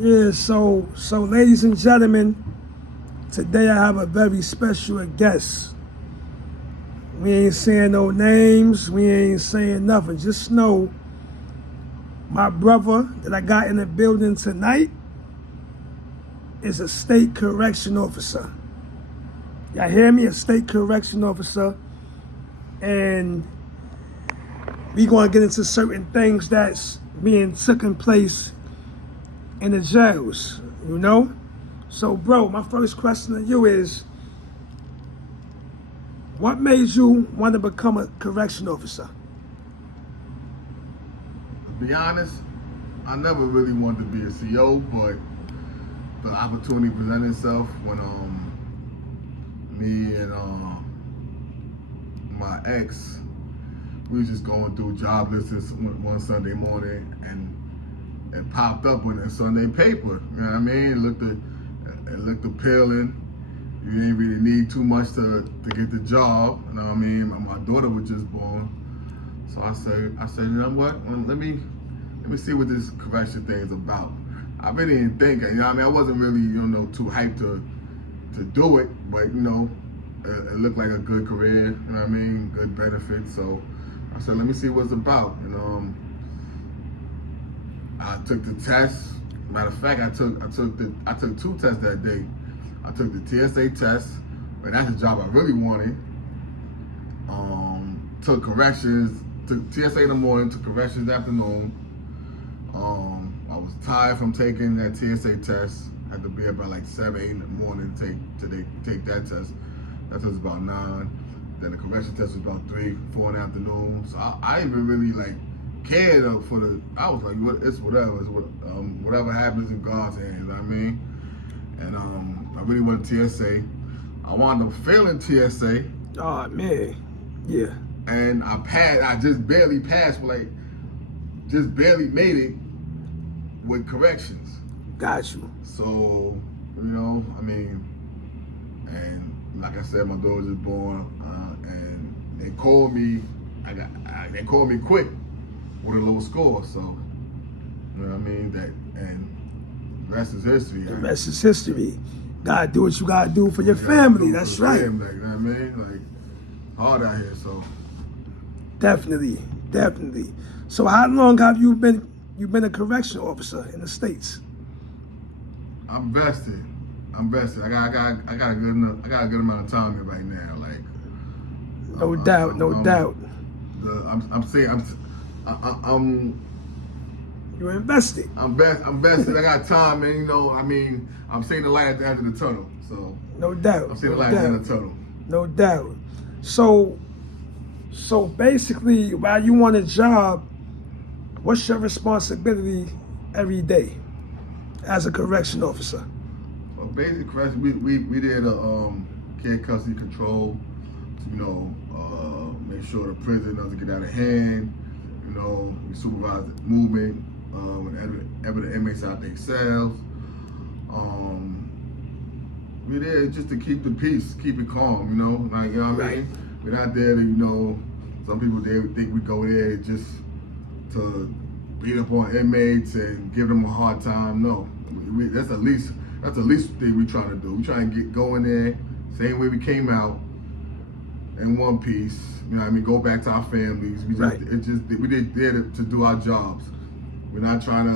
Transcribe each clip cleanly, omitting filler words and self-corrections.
Yeah, so ladies and gentlemen, today I have a very special guest. We ain't saying no names, we ain't saying nothing. Just know my brother that I got in the building tonight is a state correction officer. Y'all hear me? A state correction officer. And we gonna get into certain things that's being taken place in the jails, you know? So bro, my first question to you is, what made you want to become a correction officer? To be honest, I never really wanted to be a CO, but the opportunity presented itself when me and my ex, we was just going through job lists one Sunday morning, and it popped up on the Sunday paper. You know what I mean? It looked appealing. You didn't really need too much to get the job. You know what I mean? My daughter was just born, so I said, you know what? Well, let me see what this correction thing is about. I really didn't think, you know what I mean? I wasn't really, too hyped to do it, but it looked like a good career. You know what I mean? Good benefits. So I said, let me see what it's about. And I took the test. Matter of fact, I took two tests that day. I took the TSA test, and that's the job I really wanted. Took corrections, took TSA in the morning, took corrections in the afternoon. I was tired from taking that TSA test. I had to be up by like 7, 8 in the morning to take that test. That test was about 9. Then the correction test was about 3, 4 in the afternoon. So I even really cared for the. I was like, it's whatever. It's whatever happens in God's hands. You know what I mean? And I really wanted TSA. I wound up failing TSA. Oh man, yeah. And I just barely passed, just barely made it with corrections. Got you. So, and like I said, my daughter was just born, and they called me. They called me quick with a low score. So, you know what I mean? And the rest is history. The rest is history. Gotta do what you gotta do for your family. That's right. You know what I mean? Hard out here. So. Definitely. So how long have you been a correction officer in the States? I'm vested. I got a good amount of time here right now. No doubt. You're invested. I'm vested. I got time, and I'm seeing the light at the end of the tunnel. So no doubt. I'm seeing the light at the end of the tunnel. No doubt. So basically, while you want a job, what's your responsibility every day as a correction officer? Well, basic correction, we did a care custody control, make sure the prison doesn't get out of hand. We supervise the movement whenever the inmates out their cells. We're there just to keep the peace, keep it calm. You know what I mean? We're not there to, some people they think we go there just to beat up on inmates and give them a hard time. No, that's the least thing we're trying to do. We're trying to go in there, same way we came out, in one piece. Go back to our families. We did there to do our jobs. We're not trying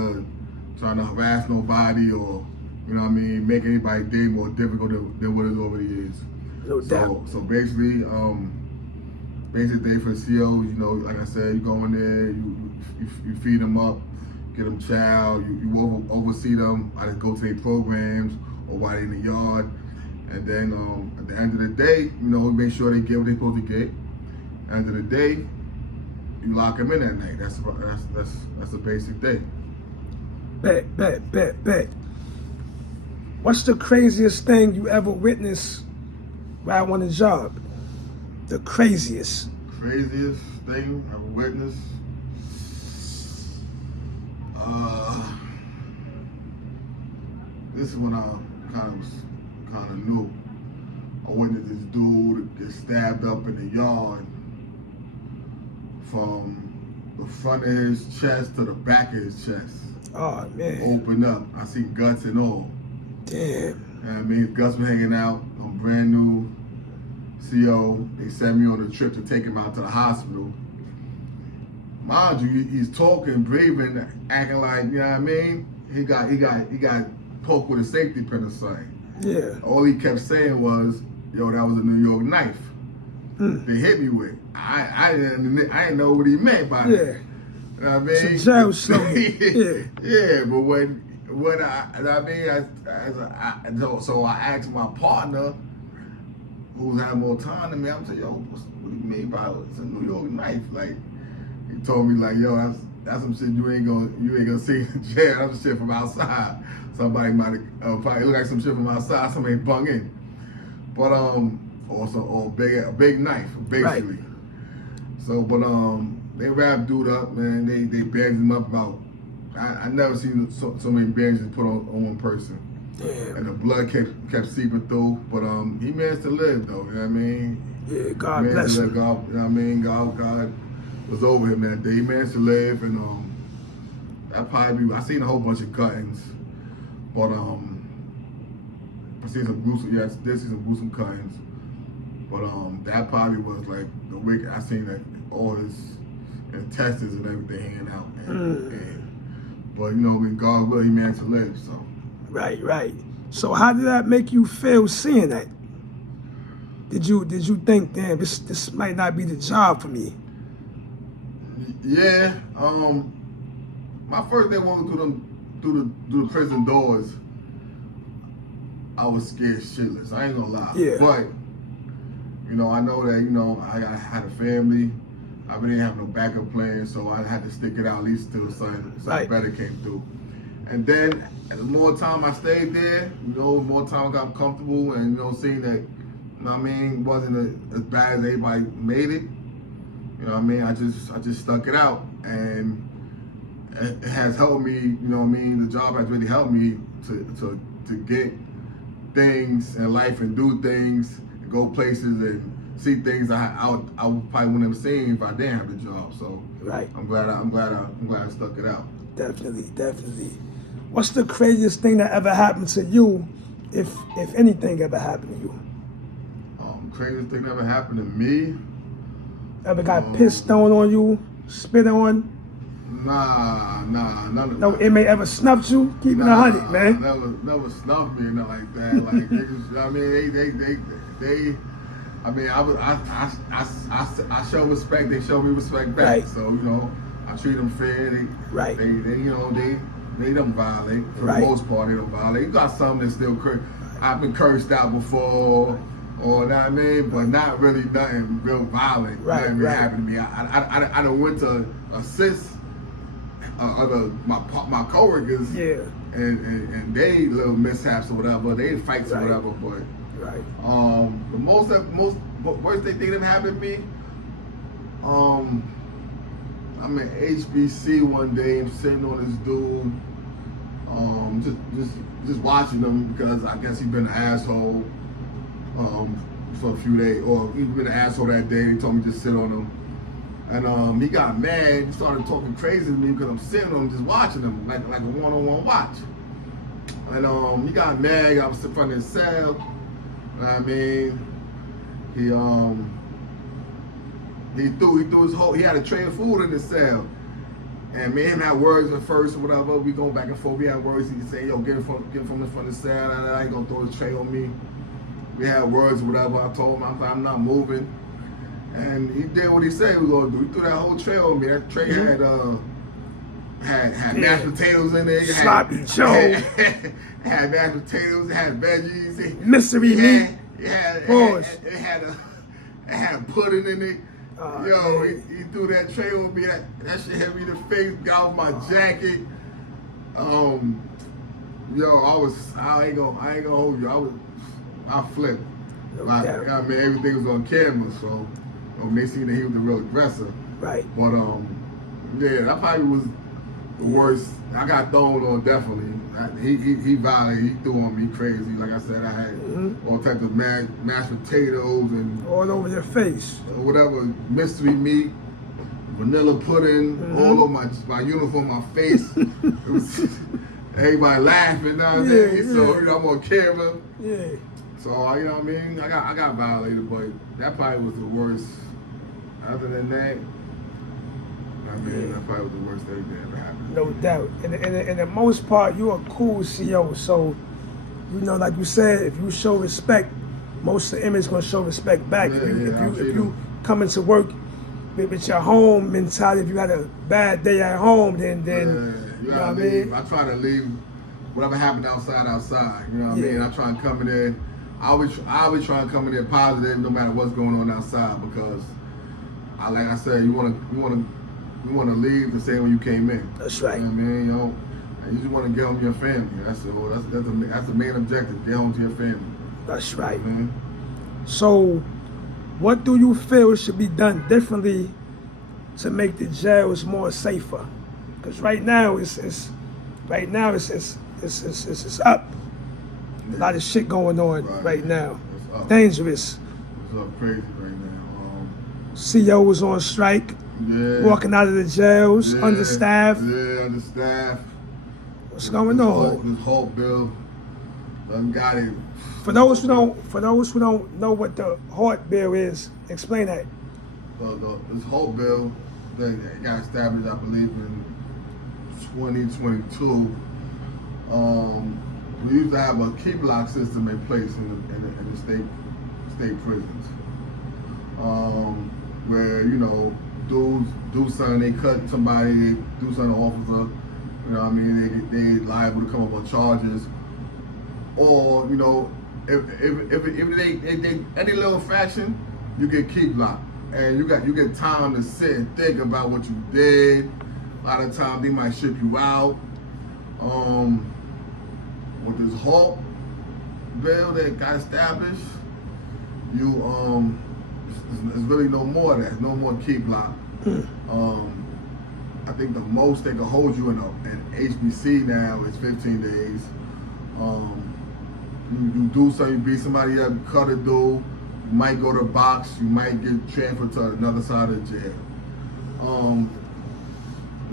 to harass nobody or make anybody day more difficult than what it already is. No doubt. So basically, basic day for COs, like I said, you go in there, you feed them up, get them chow, you oversee them, I just go to their programs or while they're in the yard. And then at the end of the day, we make sure they get what they're supposed to get. End of the day, you lock them in that night. That's a basic day. Bet. What's the craziest thing you ever witnessed while on a job? The craziest. Craziest thing I ever witnessed? This is when I kind of knew. I witnessed this dude get stabbed up in the yard from the front of his chest to the back of his chest. Oh, man. Opened up. I see guts and all. Damn. You know what I mean? Guts been hanging out. I'm brand new CO. They sent me on a trip to take him out to the hospital. Mind you, he's talking, breathing, acting like, you know what I mean? He got poked with a safety pin or something. Yeah. All he kept saying was, yo, that was a New York knife. They hit me with. I didn't know what he meant by that. Yeah. You know what I mean? Some jail slogan. Yeah. Yeah, but when so I asked my partner, who's had more time than me, I'm saying, yo, what do you mean by it? It's a New York knife. Like, he told me, like, yo, that's some shit you ain't gonna see in jail. That's some shit from outside. Somebody might have probably look like some shit from outside. Somebody bung in, but or a big knife basically. Right. So, but they wrapped dude up, man. They bandaged him up about. I never seen so many bandages put on one person. Damn. And the blood kept seeping through, but he managed to live though. You know what I mean? Yeah. God bless him. God, you know what I mean? God was over him that day. He managed to live, and that probably I seen a whole bunch of cuttings, but I seen some gruesome. Yes, did see some gruesome cuttings, but that probably was like the wicked. I seen that all his intestines and everything hanging out, but you know, when God will, he managed to live. So. Right. So how did that make you feel seeing that? Did you think, damn, this might not be the job for me? Yeah. My first day walking through the prison doors, I was scared shitless. I ain't gonna lie. Yeah. But you know, I know that I had a family. I really didn't have no backup plan, so I had to stick it out at least till something better came through. And then, the more time I stayed there, more time I got comfortable, and seeing that, wasn't as bad as everybody made it. You know what I mean? I just stuck it out, and it has helped me. You know what I mean? The job has really helped me to get things in life and do things, and go places and see things I probably wouldn't have seen if I didn't have the job. So right. I'm glad I stuck it out. Definitely. What's the craziest thing that ever happened to you, if anything ever happened to you? Craziest thing that ever happened to me? Ever got pissed on you, spit on? Nah, none of No that. inmate ever snuffed you? Keeping 100, man. Never snuffed me or nothing like that. Like I show respect. They show me respect back. Right. So I treat them fair. They don't violate. For the most part, they don't violate. You got some that still I've been cursed out before, or you know what I mean, but not really nothing real violent. Right. Happened to me. I done went to assist my coworkers. Yeah. And they little mishaps or whatever, they fights or whatever, but the most worst thing that happened to me, I'm at HBC one day, I'm sitting on this dude, just watching him because I guess he's been an asshole for a few days, or he's been an asshole that day. They told me just sit on him. And he got mad. He started talking crazy to me because I'm sitting on him, just watching him, like a one-on-one watch. And he got mad. I was in front of his cell. You know what I mean? He threw his whole. He had a tray of food in his cell. And me and him had words at first or whatever. We go back and forth. We had words. He say, "Yo, get him from the front of the cell. I ain't gonna throw his tray on me." We had words or whatever. I told him I'm not moving. And he did what he said he was gonna do. He threw that whole tray on me. That tray had mashed potatoes in there. Sloppy Joe. Had mashed potatoes. It had veggies. Mystery meat. It had pudding in it. He threw that tray on me. That shit hit me in the face. Got off my jacket. I ain't gonna hold you. I flipped. I mean, everything was on camera, so they seen that he was the real aggressor. Right. But that probably was the worst. I got thrown on definitely. He violated. He threw on me crazy. Like I said, I had all types of mashed potatoes and all over your face. Whatever mystery meat. vanilla pudding all over my uniform, my face. It was everybody laughing, you know what I mean? So I'm on camera. Yeah. So you know what I mean? I got violated, but that probably was the worst. Other than that, I mean, that probably was the worst thing that ever happened. No doubt. And the most part, you're a cool CO. So, you know, like you said, if you show respect, most of the image gonna show respect back. Yeah, if you come into work with your home mentality, if you had a bad day at home, then you know what I mean? I try to leave whatever happened outside. You know what I mean? I try and come in there. I always try and come in there positive, no matter what's going on outside, because like I said, you wanna leave the same way you came in. That's right. You know what I mean? You just want to get home to your family. That's the main objective. Get home to your family. That's right. You know? So, what do you feel should be done differently to make the jails more safer? Because right now it's up. A lot of shit going on right now. It's up. Dangerous. It's up crazy right now. COs on strike. Yeah. Walking out of the jails, understaffed. Yeah, understaffed. What's going on? This Halt bill done got it. For those who don't know what the Halt bill is, explain that. This Halt bill that got established, I believe, in 2022. We used to have a key block system in place in the state prisons, where dudes do something, they cut somebody, they do something to officer, you know what I mean, they liable to come up on charges, or if they any little infraction, you get key block, and you get time to sit and think about what you did. A lot of times they might ship you out. With this Halt bill that got established, there's really no more of that. No more key block. I think the most they can hold you in HBC now is 15 days. You do something, you beat somebody up, cut a dude, you might go to a box, you might get transferred to another side of the jail. 9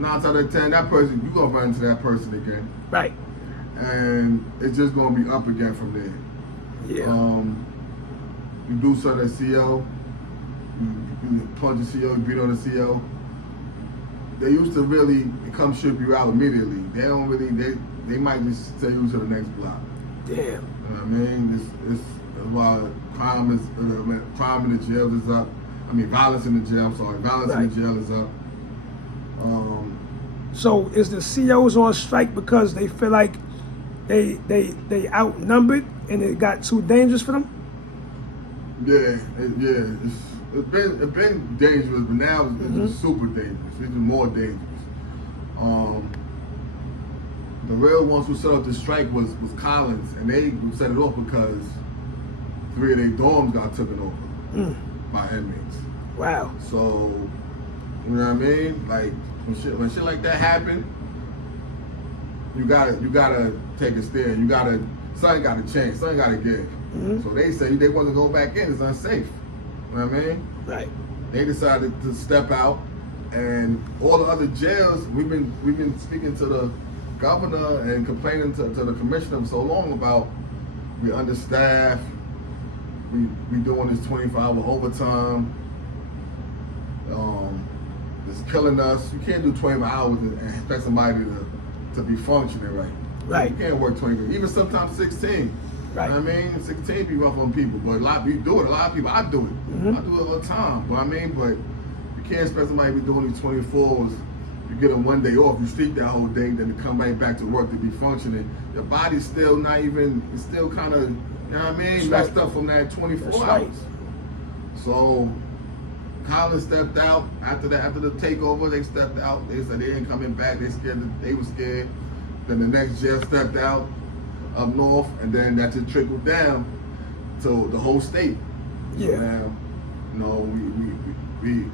out of 10, that person, you're gonna run into that person again. Right. And it's just gonna be up again from there. Yeah. You do something at CO, you punch a CO, you beat on a CO. They used to really come ship you out immediately. They don't really, they might just send you to the next block. Damn. You know what I mean? It's why crime in the jail is up. I mean, violence in the jail, I'm sorry. Violence in the jail is up. So is the COs on strike because they feel like they outnumbered and it got too dangerous for them? Yeah. It's been dangerous, but now it's super dangerous. It's even more dangerous. The real ones who set up the strike was Collins, and they set it off because 3 of their dorms got taken over by inmates. Wow. So, you know what I mean? Like when shit like that happen, you gotta take a stand. Something gotta change. Something gotta give. So they say they want to go back in. It's unsafe. You know what I mean? Right. They decided to step out, and all the other jails. We've been speaking to the governor and complaining to the commissioner for so long about we understaffed. We doing this 24-hour overtime. It's killing us. You can't do 20 hours and expect somebody to be functioning right. Right. You can't work 20, even sometimes 16. Right. You know what I mean? 16 be rough on people, but a lot of people do it. A lot of people, I do it. I do it all the time. But you can't expect somebody to be doing these 24s. You get them one day off, you sleep that whole day, then to come right back to work to be functioning. Your body's still not even, it's still kind of, you know what I mean? Messed up from that 24 hours. So Collins stepped out after the takeover. They stepped out. They said they ain't coming back. They were scared. Then the next jail stepped out up north, and then that just trickled down to the whole state. Yeah. So now, we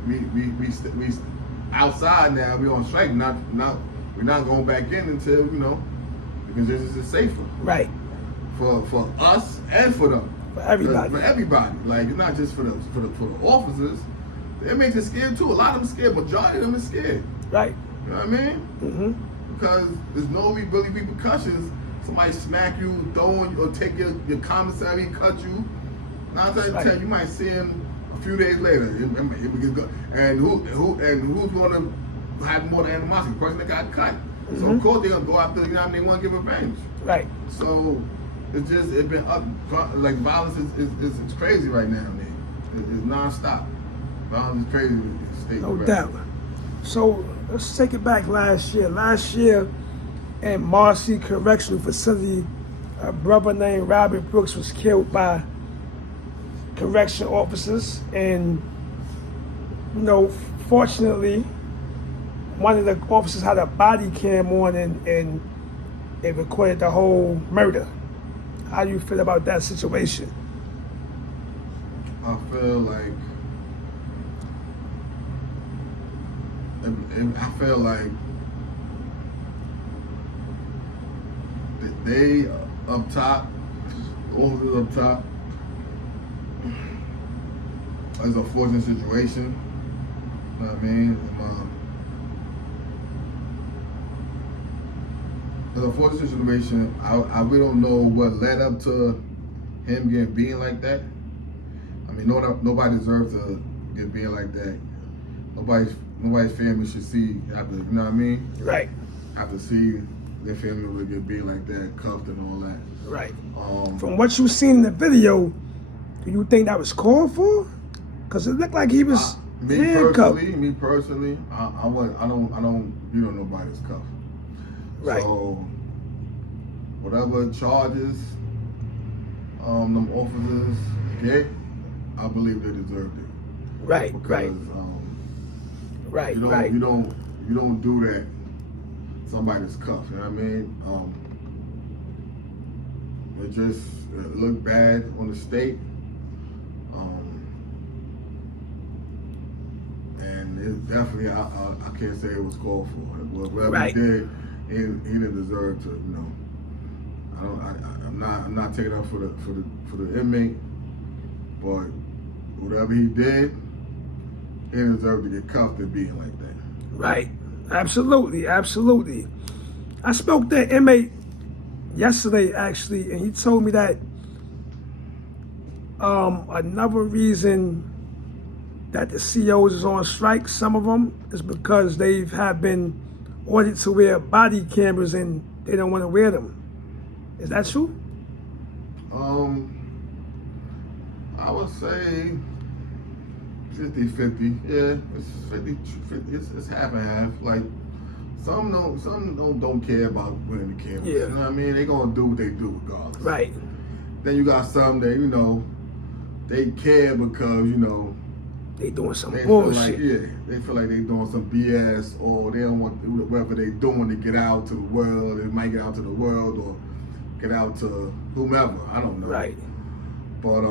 outside now. We on strike. We're not going back in until because this is safer. Right. For us and for them. For everybody. For everybody. Like it's not just for the officers. The inmates are scared too. A lot of them scared. Majority of them are scared. Right. You know what I mean? Mm-hmm. Because there's no really repercussions. Somebody smack you, throw you, or take your commissary, cut you. Now I'm trying to tell you, you might see him a few days later. And who's going to have more animosity? The person that got cut. Mm-hmm. So of course they're gonna go after, you know what I mean, they want to give revenge. Right. So it's been up, like violence is crazy right now, man. It's nonstop. Violence is crazy in the state. No doubt. So let's take it back last year. Last year, N.Y.S Correctional Facility, a brother named Robert Brooks was killed by correction officers, and fortunately, one of the officers had a body cam on, and it recorded the whole murder. How do you feel about that situation? I feel like they up top, officers up top. It's a fortunate situation. You know what I mean? It's a fortunate situation. I really don't know what led up to him being like that. I mean, nobody deserves to get being like that. Nobody's family should see after, you know what I mean? Right. After see their family would get being like that, cuffed and all that. Right. From what you've seen in the video, do you think that was called for? Because it looked like he was handcuffed. Me personally, I don't beat on nobody's cuff. Right. So whatever charges them officers get, I believe they deserved it. Right. Because, right. You don't do that. Somebody's cuffed. You know what I mean? It just looked bad on the state. And it definitely, I can't say it was called for. Whatever he did, he didn't deserve to. I'm not taking up for the inmate, but whatever he did, he didn't deserve to get cuffed and beaten like that. Right. Absolutely. I spoke to an inmate yesterday, actually, and he told me that another reason that the COs is on strike, some of them, is because they have been ordered to wear body cameras and they don't want to wear them. Is that true? I would say 50-50. Yeah, it's 50. It's half and half. Like some don't care about wearing the cameras. Yeah. You know what I mean? They gonna do what they do regardless. Right. Then you got some that they care because they doing some they bullshit. They feel like they doing some BS, or they don't want whatever they doing to get out to the world. They might get out to the world or get out to whomever. I don't know. Right. But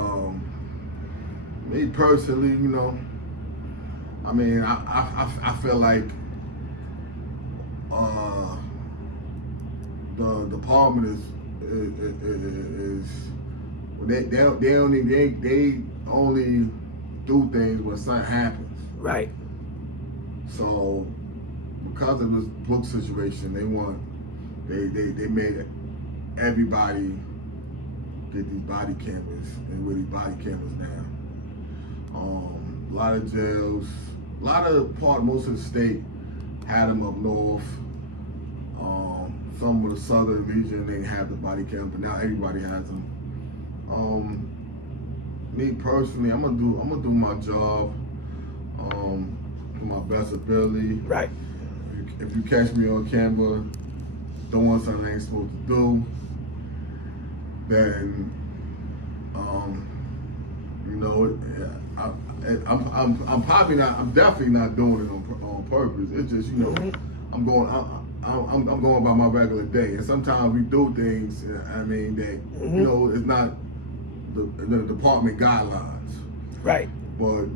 me personally, I mean, I feel like the department is they only do things when something happens. Right. So because of this book situation, they made everybody get these body cameras and wear these body cameras now. A lot of jails, most of the state had them up north. Some of the southern region, they didn't have the body cam, but now everybody has them. Me personally, I'm gonna do my job to my best ability. Right. If you catch me on camera doing something I ain't supposed to do, then I'm probably not. I'm definitely not doing it on purpose. It's just I'm going by my regular day, and sometimes we do things. I mean that it's not the department guidelines. Right. But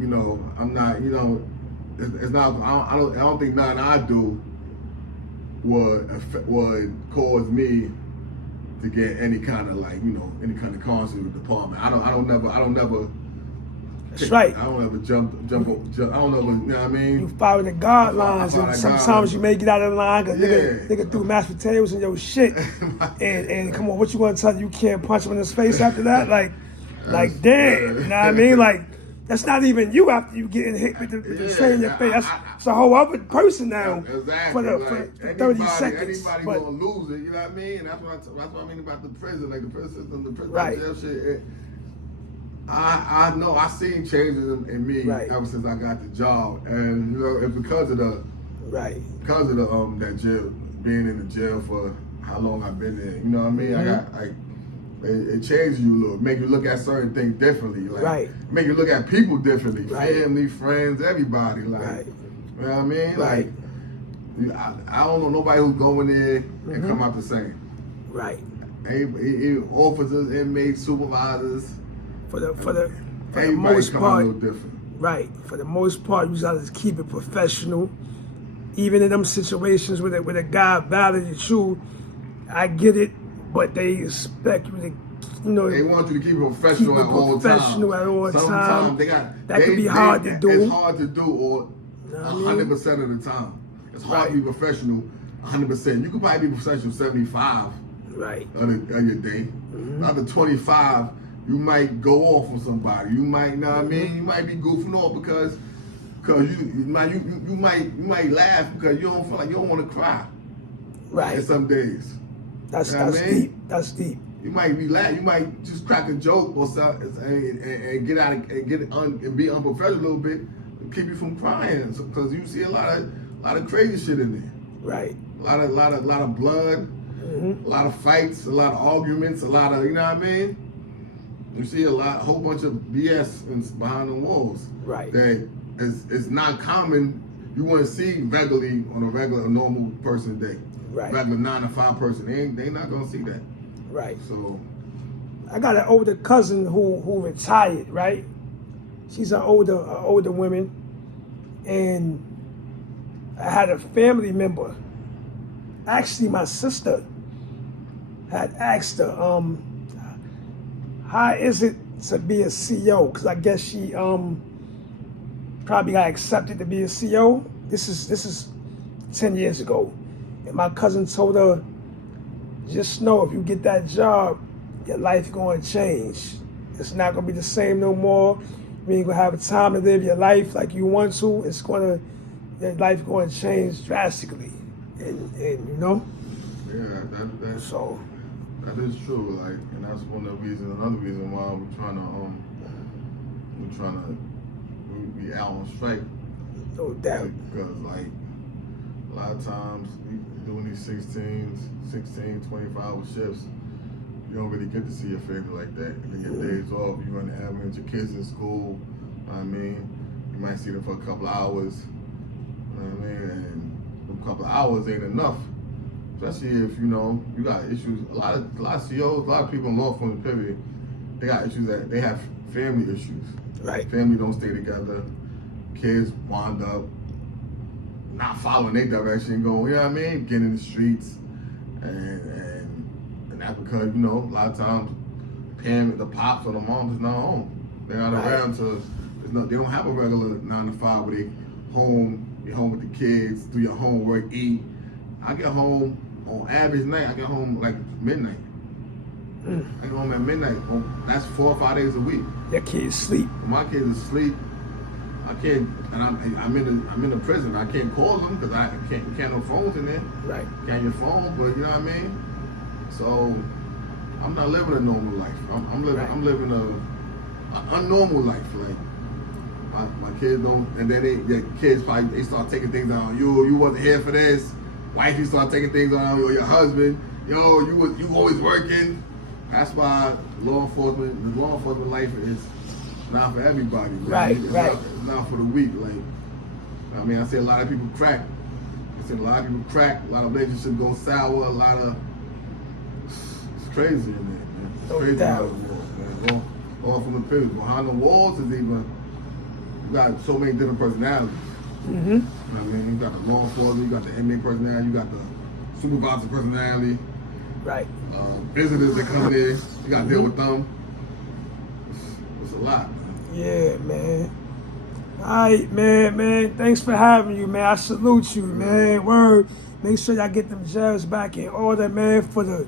I'm not. It's not. I don't think nothing I do would cause me to get any kind of any kind of consequence with the department. I don't never That's right. I don't ever jump. I don't know, you know what I mean? You follow the guidelines, follow and the sometimes guidelines. you may get out of line because Yeah. nigga threw mashed potatoes in your shit. and come on, what you gonna tell you can't punch him in his face after that? Like damn, you know what I mean? Like that's not even you after you getting hit with the tray in your face. That's a whole other person now. Exactly. For 30 seconds. Anybody But, gonna lose it, you know what I mean? And that's what I mean about the prison, like the prison system, the prison Right. jail shit. I know I seen changes in me Right. ever since I got the job, and you know it's because of the that jail, being in the jail for how long I've been there. You know what I mean? It changes you a little, make you look at certain things differently, like make you look at people differently, family, friends, everybody, like you know what I mean? Right. Like I don't know nobody who's going there and come out the same. Right. Officers, inmates, supervisors. For the Everybody most come out a part, little different. right. For the most part, you gotta just keep it professional. Even in them situations where a guy violated you, I get it, but they expect you to, you know, they want you to keep it professional at all times. Sometimes that can be hard to do. It's hard to do, or 100% of the time. It's hard to be professional 100%. You could probably be professional 75 of your day. Another 25. You might go off on somebody. You might, you know what I mean? You might be goofing off because you might laugh because you don't feel like you don't want to cry. Right. In some days. That's deep. That's deep. You might be laughing. You might just crack a joke or something and get out and be unprofessional a little bit to keep you from crying because you see a lot of crazy shit in there. Right. A lot of blood. A lot of fights. A lot of arguments. A lot of, you know what I mean? You see a whole bunch of BS behind the walls. Right. That is not common. You wouldn't see regularly on a normal person day. Right. Regular 9 to 5 person. They not gonna see that. Right. So I got an older cousin who retired. Right. She's an older woman, and I had a family member. Actually, my sister had asked her, how is it to be a CO? Because I guess she probably got accepted to be a CO. This is 10 years ago. And my cousin told her, just know if you get that job, your life going to change. It's not going to be the same no more. You ain't going to have time to live your life like you want to. Your life going to change drastically. And you know? Yeah, that is true, like, and that's another reason why we be out on strike. No doubt. Because, like, a lot of times, doing these 16, 25-hour shifts, you don't really get to see your family like that. And then your days off, you run the errands, your kids in school, you know what I mean? You might see them for a couple of hours, you know what I mean? And a couple of hours ain't enough. Especially if, you know, you got issues. A lot of COs, a lot of people in law enforcement period, they got issues that they have family issues. Right. Family don't stay together. Kids wind up not following their direction, going, you know what I mean? Getting in the streets. And that's because, you know, a lot of times the pops or the moms is not home. They're not around they don't have a regular 9 to 5 where they you're home with the kids, do your homework, eat. I get home on average night, I get home like midnight. I get home at midnight. That's 4 or 5 days a week. Your kids sleep. When my kids are asleep, I can't, and I'm in the prison. I can't call them because I can't no phones in there. Right. Can't get phones, but you know what I mean. So I'm not living a normal life. I'm living an unnormal life. Like my kids don't, and then their kids probably start taking things out on you. You wasn't here for this. Wifey start taking things on you, or your husband. Yo, you always working. That's why the law enforcement life is not for everybody. Man. It's not for the weak. Like, I mean, I see a lot of people crack. A lot of relationships go sour. It's crazy in there, man. It's crazy out there, man. All from the period. Behind the walls is even, you got so many different personalities. Mm-hmm. You know what I mean? You got the law enforcement, you got the inmate personality, you got the supervisor personality. Right. Visitors that come in, you got to deal with them. It's a lot. Yeah, man. All right, man. Thanks for having you, man. I salute you, man. Word. Make sure y'all get them jails back in order, man, for the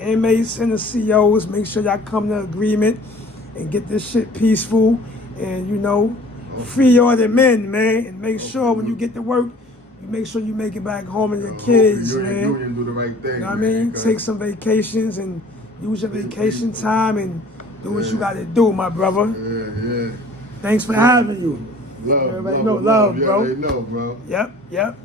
inmates and the COs. Make sure y'all come to agreement and get this shit peaceful and, free all the men, man. And make sure when you get to work, you make sure you make it back home and your kids, man. Union do the right thing, You know what I mean? Take some vacations and use your vacation time and do what you got to do, my brother. Yeah. Thanks for having you. Love, Everybody love, love, yeah, bro. they know, bro. Yep.